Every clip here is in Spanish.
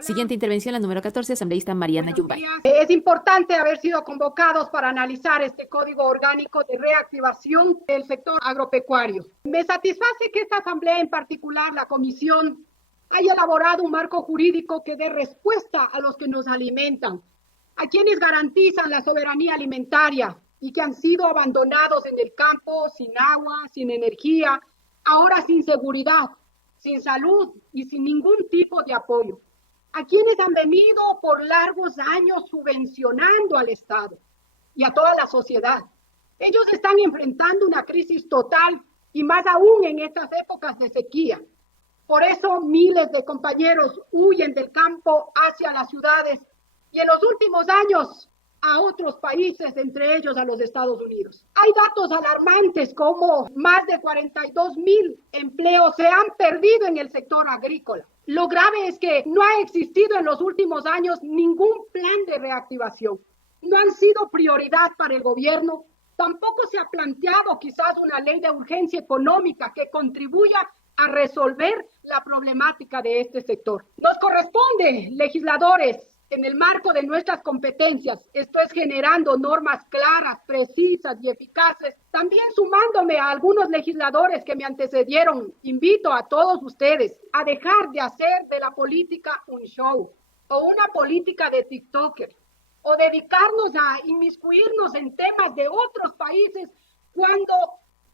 Siguiente intervención, la número 14, asambleísta Mariana Yumbay. Es importante haber sido convocados para analizar este código orgánico de reactivación del sector agropecuario. Me satisface que esta asamblea, en particular la comisión, haya elaborado un marco jurídico que dé respuesta a los que nos alimentan, a quienes garantizan la soberanía alimentaria y que han sido abandonados en el campo, sin agua, sin energía, ahora sin seguridad, sin salud y sin ningún tipo de apoyo. A quienes han venido por largos años subvencionando al Estado y a toda la sociedad. Ellos están enfrentando una crisis total y más aún en estas épocas de sequía. Por eso miles de compañeros huyen del campo hacia las ciudades y en los últimos años a otros países, entre ellos a los Estados Unidos. Hay datos alarmantes como más de 42,000 empleos se han perdido en el sector agrícola. Lo grave es que no ha existido en los últimos años ningún plan de reactivación. No han sido prioridad para el gobierno. Tampoco se ha planteado quizás una ley de urgencia económica que contribuya a resolver la problemática de este sector. Nos corresponde, legisladores, en el marco de nuestras competencias, esto es generando normas claras, precisas y eficaces. También sumándome a algunos legisladores que me antecedieron, invito a todos ustedes a dejar de hacer de la política un show o una política de TikToker o dedicarnos a inmiscuirnos en temas de otros países cuando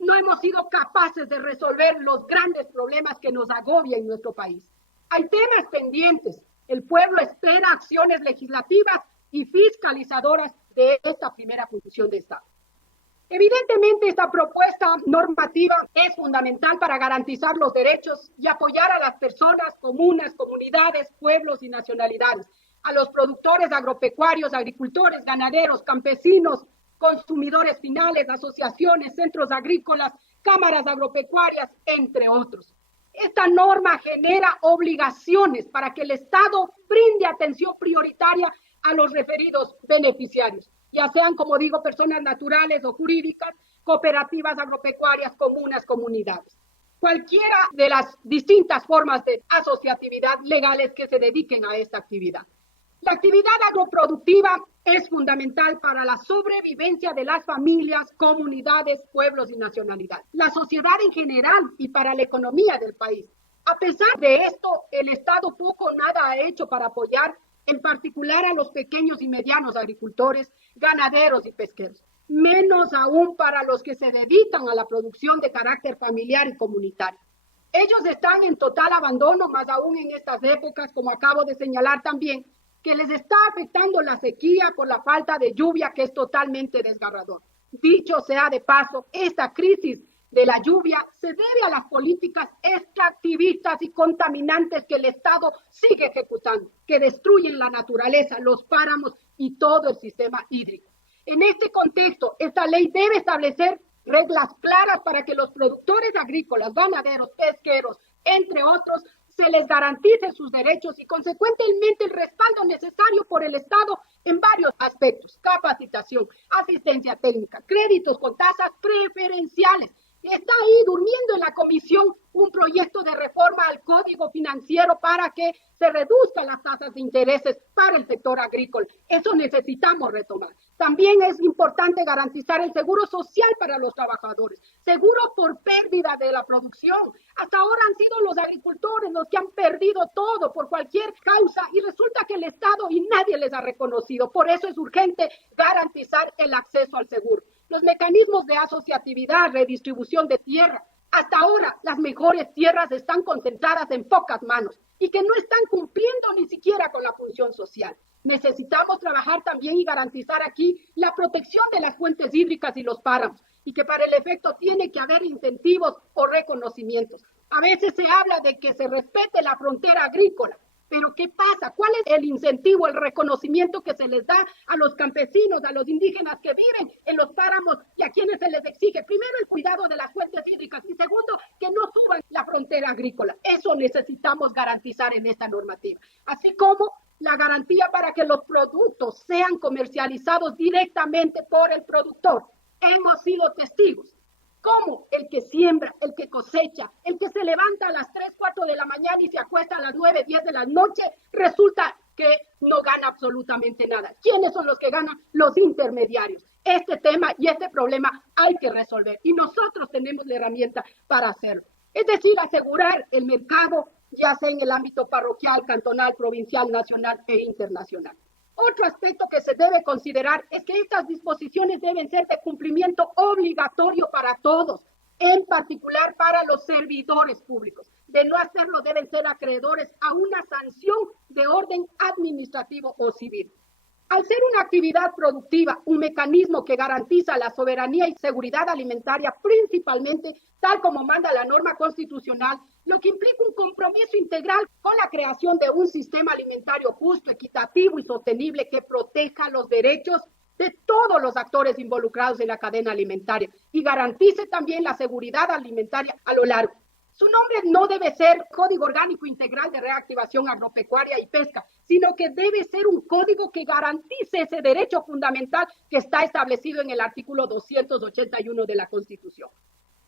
no hemos sido capaces de resolver los grandes problemas que nos agobian en nuestro país. Hay temas pendientes. El pueblo espera acciones legislativas y fiscalizadoras de esta primera función de Estado. Evidentemente, esta propuesta normativa es fundamental para garantizar los derechos y apoyar a las personas, comunas, comunidades, pueblos y nacionalidades, a los productores agropecuarios, agricultores, ganaderos, campesinos, consumidores finales, asociaciones, centros agrícolas, cámaras agropecuarias, entre otros. Esta norma genera obligaciones para que el Estado brinde atención prioritaria a los referidos beneficiarios, ya sean, como digo, personas naturales o jurídicas, cooperativas agropecuarias, comunas, comunidades. Cualquiera de las distintas formas de asociatividad legales que se dediquen a esta actividad. La actividad agroproductiva es fundamental para la sobrevivencia de las familias, comunidades, pueblos y nacionalidades, la sociedad en general y para la economía del país. A pesar de esto, el Estado poco o nada ha hecho para apoyar en particular a los pequeños y medianos agricultores, ganaderos y pesqueros, menos aún para los que se dedican a la producción de carácter familiar y comunitario. Ellos están en total abandono, más aún en estas épocas, como acabo de señalar también, que les está afectando la sequía por la falta de lluvia, que es totalmente desgarrador. Dicho sea de paso, esta crisis de la lluvia se debe a las políticas extractivistas y contaminantes que el Estado sigue ejecutando, que destruyen la naturaleza, los páramos y todo el sistema hídrico. En este contexto, esta ley debe establecer reglas claras para que los productores agrícolas, ganaderos, pesqueros, entre otros, se les garantice sus derechos y consecuentemente el respaldo necesario por el Estado en varios aspectos: capacitación, asistencia técnica, créditos con tasas preferenciales. Está ahí durmiendo en la comisión un proyecto de reforma al Código Financiero para que se reduzcan las tasas de intereses para el sector agrícola. Eso necesitamos retomar. También es importante garantizar el seguro social para los trabajadores, seguro por pérdida de la producción. Hasta ahora han sido los agricultores los que han perdido todo por cualquier causa y resulta que el Estado y nadie les ha reconocido. Por eso es urgente garantizar el acceso al seguro. Los mecanismos de asociatividad, redistribución de tierra. Hasta ahora, las mejores tierras están concentradas en pocas manos y que no están cumpliendo ni siquiera con la función social. Necesitamos trabajar también y garantizar aquí la protección de las fuentes hídricas y los páramos, y que para el efecto tiene que haber incentivos o reconocimientos. A veces se habla de que se respete la frontera agrícola, pero ¿qué pasa? ¿Cuál es el incentivo, el reconocimiento que se les da a los campesinos, a los indígenas que viven en los páramos y a quienes se les exige? Primero, el cuidado de las fuentes hídricas y segundo, que no suban la frontera agrícola. Eso necesitamos garantizar en esta normativa. Así como la garantía para que los productos sean comercializados directamente por el productor. Hemos sido testigos ¿Cómo el que siembra, el que cosecha, el que se levanta a las 3, 4 de la mañana y se acuesta a las 9, 10 de la noche, resulta que no gana absolutamente nada? ¿Quiénes son los que ganan? Los intermediarios. Este tema y este problema hay que resolver y nosotros tenemos la herramienta para hacerlo. Es decir, asegurar el mercado, ya sea en el ámbito parroquial, cantonal, provincial, nacional e internacional. Otro aspecto que se debe considerar es que estas disposiciones deben ser de cumplimiento obligatorio para todos, en particular para los servidores públicos. De no hacerlo, deben ser acreedores a una sanción de orden administrativo o civil. Al ser una actividad productiva, un mecanismo que garantiza la soberanía y seguridad alimentaria, principalmente tal como manda la norma constitucional, lo que implica un compromiso integral con la creación de un sistema alimentario justo, equitativo y sostenible que proteja los derechos de todos los actores involucrados en la cadena alimentaria y garantice también la seguridad alimentaria a lo largo. Su nombre no debe ser Código Orgánico Integral de Reactivación Agropecuaria y Pesca, sino que debe ser un código que garantice ese derecho fundamental que está establecido en el artículo 281 de la Constitución.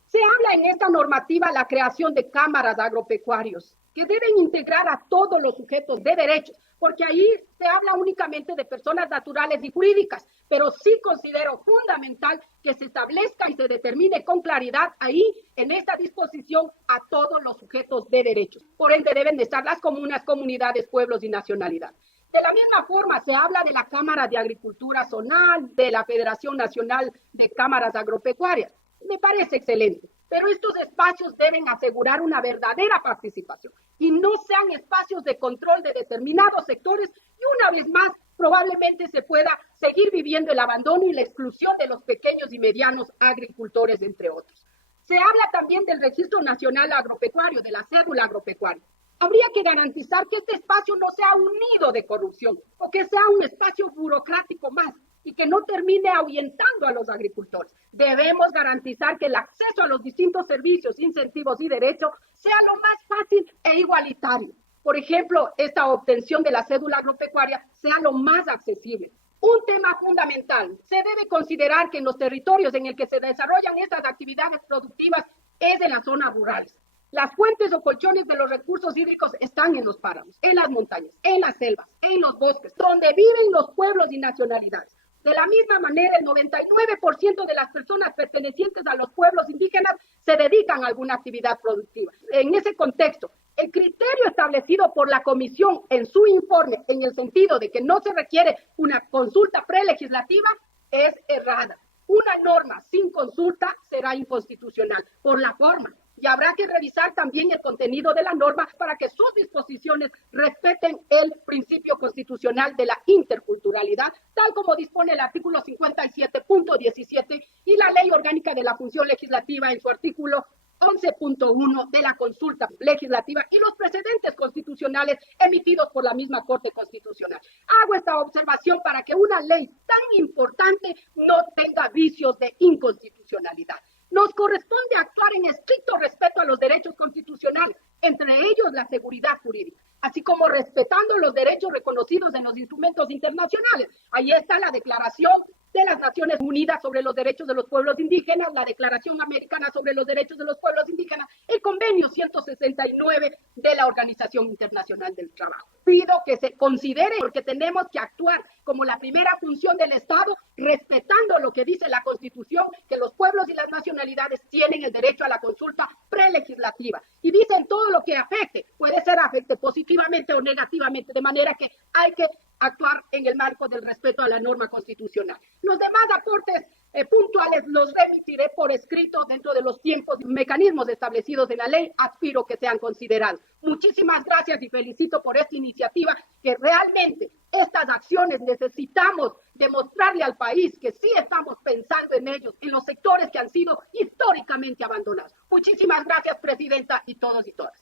Se habla en esta normativa la creación de cámaras agropecuarios que deben integrar a todos los sujetos de derechos, porque ahí se habla únicamente de personas naturales y jurídicas, pero sí considero fundamental que se establezca y se determine con claridad ahí, en esta disposición, a todos los sujetos de derechos. Por ende, deben de estar las comunas, comunidades, pueblos y nacionalidad. De la misma forma, se habla de la Cámara de Agricultura Zonal, de la Federación Nacional de Cámaras Agropecuarias. Me parece excelente, pero estos espacios deben asegurar una verdadera participación y no sean espacios de control de determinados sectores y una vez más probablemente se pueda seguir viviendo el abandono y la exclusión de los pequeños y medianos agricultores, entre otros. Se habla también del Registro Nacional Agropecuario, de la cédula agropecuaria. Habría que garantizar que este espacio no sea un nido de corrupción o que sea un espacio burocrático más y que no termine ahuyentando a los agricultores. Debemos garantizar que el acceso a los distintos servicios, incentivos y derechos sea lo más fácil e igualitario. Por ejemplo, esta obtención de la cédula agropecuaria sea lo más accesible. Un tema fundamental, se debe considerar que en los territorios en el que se desarrollan estas actividades productivas es en las zonas rurales. Las fuentes o colchones de los recursos hídricos están en los páramos, en las montañas, en las selvas, en los bosques, donde viven los pueblos y nacionalidades. De la misma manera, el 99% de las personas pertenecientes a los pueblos indígenas se dedican a alguna actividad productiva. En ese contexto, el criterio establecido por la Comisión en su informe, en el sentido de que no se requiere una consulta prelegislativa, es errada. Una norma sin consulta será inconstitucional por la forma. Y habrá que revisar también el contenido de la norma para que sus disposiciones respeten el principio constitucional de la interculturalidad, tal como dispone el artículo 57.17 y la Ley Orgánica de la Función Legislativa en su artículo 11.1 de la consulta legislativa y los precedentes constitucionales emitidos por la misma Corte Constitucional. Hago esta observación para que una ley tan importante no tenga vicios de inconstitucionalidad. Nos corresponde actuar en estricto respeto a los derechos constitucionales, entre ellos la seguridad jurídica, así como respetando los derechos reconocidos en los instrumentos internacionales. Ahí está la Declaración de las Naciones Unidas sobre los Derechos de los Pueblos Indígenas, la Declaración Americana sobre los Derechos de los Pueblos Indígenas, el Convenio 169 de la Organización Internacional del Trabajo. Pido que se considere, porque tenemos que actuar como la primera función del Estado, respetando lo que dice la Constitución, que los pueblos y las nacionalidades tienen el derecho a la consulta prelegislativa. Y dicen todo lo que afecte, puede ser afecte positivamente o negativamente, de manera que hay que actuar en el marco del respeto a la norma constitucional. Los demás aportes puntuales los remitiré por escrito dentro de los tiempos y mecanismos establecidos en la ley. Aspiro que sean considerados. Muchísimas gracias y felicito por esta iniciativa, que realmente estas acciones necesitamos demostrarle al país que sí estamos pensando en ellos, en los sectores que han sido históricamente abandonados. Muchísimas gracias, Presidenta, y todos y todas.